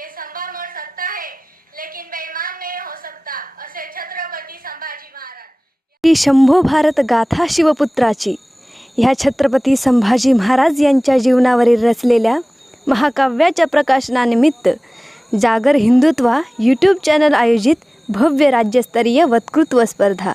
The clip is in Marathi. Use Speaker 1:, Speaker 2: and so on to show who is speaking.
Speaker 1: ये संभामोड सत्ता है लेकिन बेईमान नहीं हो सकता असे छत्रपती संभाजी महाराज.
Speaker 2: ही शंभो भारत गाथा शिवपुत्राची. ह्या छत्रपती संभाजी महाराज यांच्या जीवनावरील रचलेल्या महाकाव्याच्या प्रकाशनानिमित्त जागर हिंदुत्वा यूट्यूब चॅनल आयोजित भव्य राज्यस्तरीय वक्तृत्व स्पर्धा.